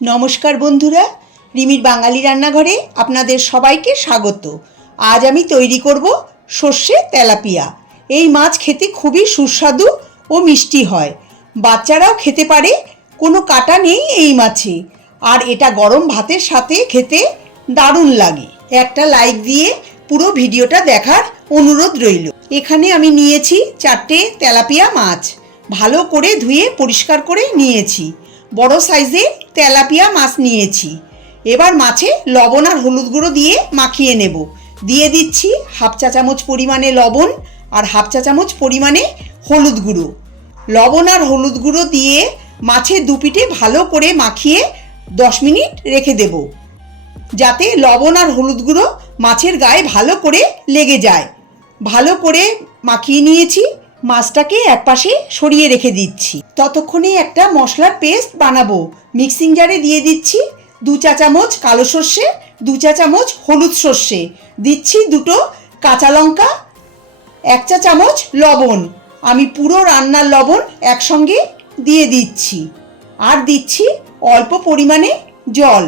নমস্কার বন্ধুরা, রিমির বাঙালি রান্নাঘরে আপনাদের সবাইকে স্বাগত। আজ আমি তৈরি করব সর্ষে তেলাপিয়া। এই মাছ খেতে খুবই সুস্বাদু ও মিষ্টি হয়। বাচ্চারাও খেতে পারে, কোনো কাটা নেই এই মাছে। আর এটা গরম ভাতের সাথে খেতে দারুণ লাগে। একটা লাইক দিয়ে পুরো ভিডিওটা দেখার অনুরোধ রইল। এখানে আমি নিয়েছি চারটে তেলাপিয়া মাছ। ভালো করে ধুয়ে পরিষ্কার করে নিয়েছি। বড় সাইজে তেলাপিয়া মাছ নিয়েছি। এবার মাছে লবণ আর হলুদ গুঁড়ো দিয়ে মাখিয়ে নেব। দিয়ে দিচ্ছি হাফ চা চামচ পরিমাণে লবণ আর হাফ চা চামচ পরিমাণে হলুদ গুঁড়ো। লবণ আর হলুদ গুঁড়ো দিয়ে মাছের দুপিটে ভালো করে মাখিয়ে দশ মিনিট রেখে দেব। যাতে লবণ আর হলুদ গুঁড়ো মাছের গায়ে ভালো করে লেগে যায়। ভালো করে মাখিয়ে নিয়েছি। মাছটাকে একপাশে সরিয়ে রেখে দিচ্ছি। ততক্ষণে একটা মশলার পেস্ট বানাবো। মিক্সিং জারে দিয়ে দিচ্ছি দু চা চামচ কালো সর্ষে, দু চা চামচ হলুদ সর্ষে। দিচ্ছি দুটো কাঁচা লঙ্কা, এক চা চামচ লবণ। আমি পুরো রান্নার লবণ একসঙ্গে দিয়ে দিচ্ছি। আর দিচ্ছি অল্প পরিমাণে জল।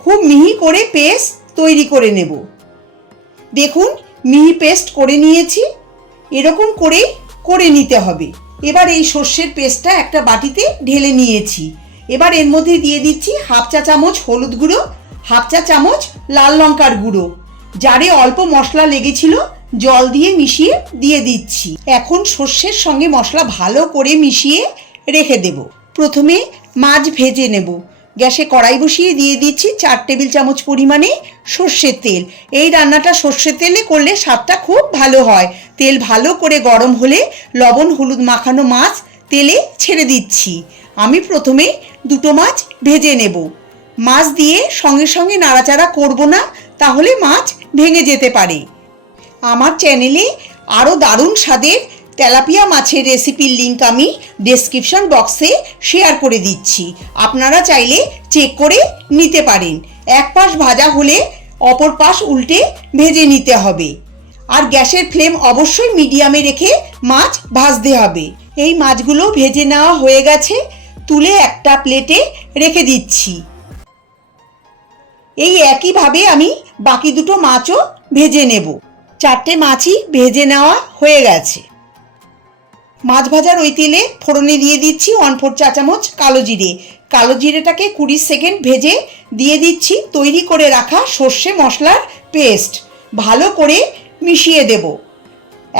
খুব মিহি করে পেস্ট তৈরি করে নেব। দেখুন, মিহি পেস্ট করে নিয়েছি। এরকম করেই করে নিতে হবে। এবার এই সর্ষের পেস্টটা একটা বাটিতে ঢেলে নিয়েছি। এবার এর মধ্যে দিয়ে দিচ্ছি হাফ চা চামচ হলুদ গুঁড়ো, হাফ চা চামচ লাল লঙ্কার গুঁড়ো। জারে অল্প মশলা লেগেছিল, জল দিয়ে মিশিয়ে দিয়ে দিচ্ছি। এখন সর্ষের সঙ্গে মশলা ভালো করে মিশিয়ে রেখে দেব। প্রথমে মাছ ভেজে নেব। গ্যাসে কড়াই বসিয়ে দিয়ে দিচ্ছি চার টেবিল চামচ পরিমাণে সর্ষের তেল। এই রান্নাটা সর্ষের তেলে করলে স্বাদটা খুব ভালো হয়। তেল ভালো করে গরম হলে লবণ, হলুদ মাখানো মাছ তেলে ছেড়ে দিচ্ছি। আমি প্রথমে দুটো মাছ ভেজে নেব। মাছ দিয়ে সঙ্গে সঙ্গে নাড়াচাড়া করব না, তাহলে মাছ ভেঙে যেতে পারে। আমার চ্যানেলে আরও দারুণ স্বাদের তেলাপিয়া মাছের রেসিপির লিংক আমি ডেসক্রিপশন বক্সে শেয়ার করে দিচ্ছি। আপনারা চাইলে চেক করে নিতে পারেন। এক পাশ ভাজা হলে অপর পাশ উল্টে ভেজে নিতে হবে। আর গ্যাসের ফ্লেম অবশ্যই মিডিয়ামে রেখে মাছ ভাজতে হবে। এই মাছগুলো ভেজে নেওয়া হয়ে গেছে। তুলে একটা প্লেটে রেখে দিচ্ছি। এই একইভাবে আমি বাকি দুটো মাছও ভেজে নেব। চারটে মাছই ভেজে নেওয়া হয়ে গেছে। মাছ ভাজার ওই তেলে ফোড়নে দিয়ে দিচ্ছি ওয়ান ফোর চা চামচ কালো জিরে। কালো জিরেটাকে কুড়ি সেকেন্ড ভেজে দিয়ে দিচ্ছি তৈরি করে রাখা সর্ষে মশলার পেস্ট ভালো করে মিশিয়ে দেব।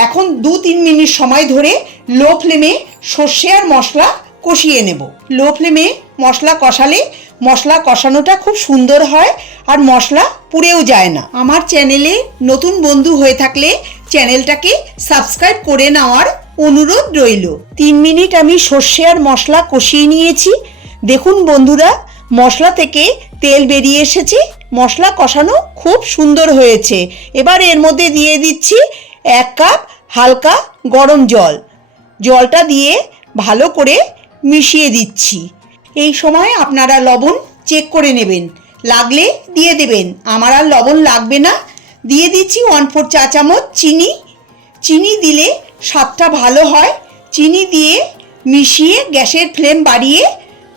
এখন দু তিন মিনিট সময় ধরে লো ফ্লেমে সর্ষে আর মশলা কষিয়ে নেব। লো ফ্লেমে মশলা কষালে মশলা কষানোটা খুব সুন্দর হয় আর মশলা পুড়েও যায় না। আমার চ্যানেলে নতুন বন্ধু হয়ে থাকলে চ্যানেলটাকে সাবস্ক্রাইব করে নেওয়ার অনুরোধ রইল। তিন মিনিট আমি সর্ষে আর মশলা কষিয়ে নিয়েছি। দেখুন বন্ধুরা, মশলা থেকে তেল বেরিয়ে এসেছে। মশলা কষানো খুব সুন্দর হয়েছে। এবার এর মধ্যে দিয়ে দিচ্ছি এক কাপ হালকা গরম জল। জলটা দিয়ে ভালো করে মিশিয়ে দিচ্ছি। এই সময় আপনারা লবণ চেক করে নেবেন। লাগলে দিয়ে দেবেন। আমার আর লবণ লাগবে না। দিয়ে দিচ্ছি ওয়ান ফোর চা চামচ চিনি। চিনি দিলে স্বাদটা ভালো হয়, চিনি দিয়ে মিশিয়ে গ্যাসের ফ্লেম বাড়িয়ে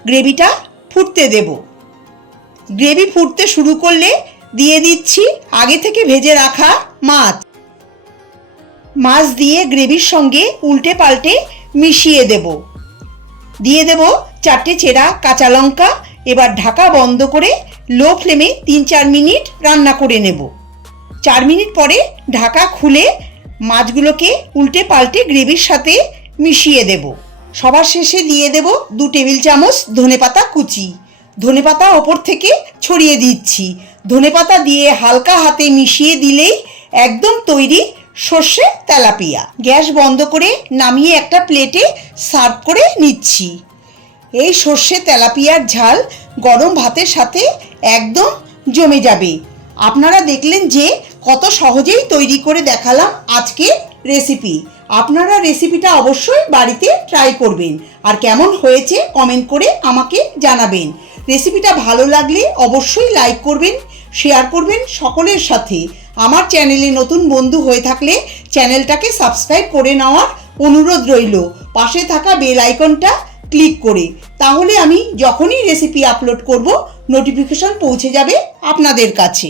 গ্রেভিটা ফুটতে দেব। গ্রেভি ফুটতে শুরু করলে দিয়ে দিচ্ছি আগে থেকে ভেজে রাখা মাছ। মাছ দিয়ে গ্রেভির সঙ্গে উল্টে পাল্টে মিশিয়ে দেব। দিয়ে দেব চারটে চেরা কাঁচা লঙ্কা, এবার ঢাকা বন্ধ করে লো ফ্লেমে তিন চার মিনিট রান্না করে নেব। চার মিনিট পরে ঢাকা খুলে মাছগুলোকে উল্টে পাল্টে গ্রেভির সাথে মিশিয়ে দেব। সবার শেষে দিয়ে দেব দু টেবিল চামচ ধনেপাতা কুচি। ধনেপাতা ওপর থেকে ছড়িয়ে দিচ্ছি। ধনেপাতা দিয়ে হালকা হাতে মিশিয়ে দিলেই একদম তৈরি সর্ষে তেলাপিয়া। গ্যাস বন্ধ করে নামিয়ে একটা প্লেটে সার্ভ করে নিচ্ছি। এই সর্ষে তেলাপিয়ার ঝাল গরম ভাতের সাথে একদম জমে যাবে। আপনারা দেখলেন যে কত সহজেই তৈরি করে দেখালাম আজকে রেসিপি আপনারা রেসিপিটা অবশ্যই বাড়িতে ট্রাই করবেন। আর কেমন হয়েছে কমেন্ট করে আমাকে জানাবেন। রেসিপিটা ভালো লাগলে অবশ্যই লাইক করবেন শেয়ার করবেন সকলের সাথে। আমার চ্যানেলে নতুন বন্ধু হয়ে থাকলে চ্যানেলটাকে সাবস্ক্রাইব করে নেওয়ার অনুরোধ রইল। পাশে থাকা বেল আইকনটা ক্লিক করে। তাহলে আমি যখনই রেসিপি আপলোড করব নোটিফিকেশন পৌঁছে যাবে আপনাদের কাছে।